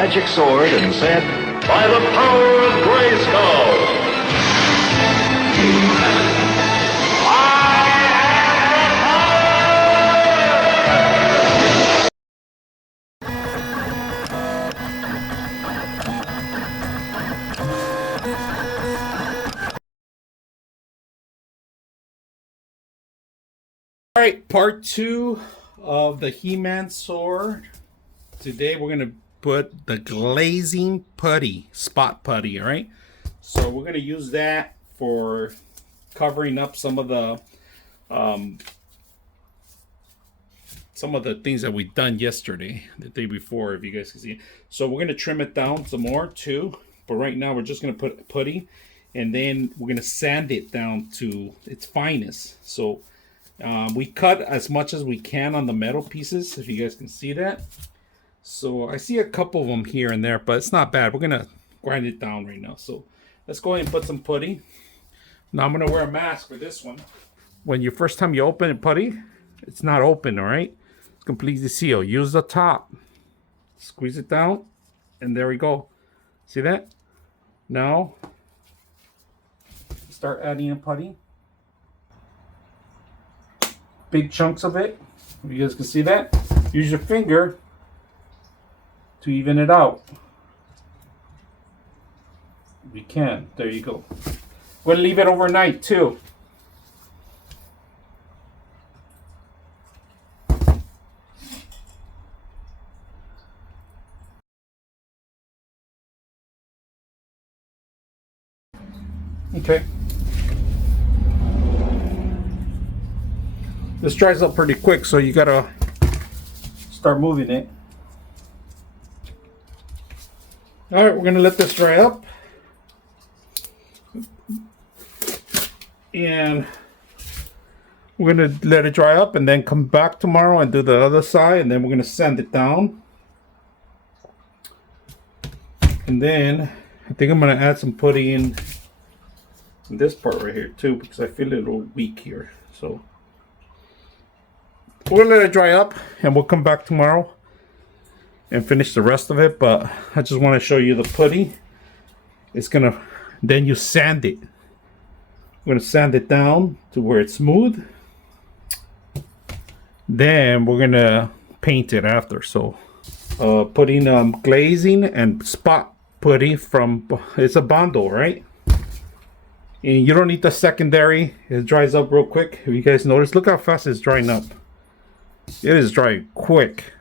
magic sword and said, "By the power of Grayskull, All right, part 2 of the He-Man sword. Today we're going to put the glazing putty, spot putty, all right? So we're going to use that for covering up some of the things that we done yesterday, the day before, if you guys can see. So we're going to trim it down some more too, but right now we're just going to put putty, and then we're going to sand it down to its finest. So we cut as much as we can on the metal pieces, if you guys can see that. So I see a couple of them here and there, but it's not bad. We're gonna grind it down right now. So let's go ahead and put some putty. Now I'm gonna wear a mask for this one. When you first time you open a putty, it's not open, all right? It's completely sealed. Use the top, squeeze it down, and there we go. See that? Now start adding in putty. Big chunks of it. You guys can see that. Use your finger to even it out. We can. There you go. We'll leave it overnight too. Okay. This dries up pretty quick, so you gotta start moving it. All right, we're gonna let this dry up, and we're gonna let it dry up, and then come back tomorrow and do the other side, and then we're gonna sand it down. And then I think I'm gonna add some putty in this part right here too, because I feel a little weak here. So we'll let it dry up, and we'll come back tomorrow and finish the rest of it. But I just want to show you the putty. It's gonna, then you sand it. We're gonna sand it down to where it's smooth. Then we're gonna paint it after. So putting glazing and spot putty from, it's a Bondo, right? And you don't need the secondary. It dries up real quick. If you guys notice, look how fast it's drying up. It is dry quick.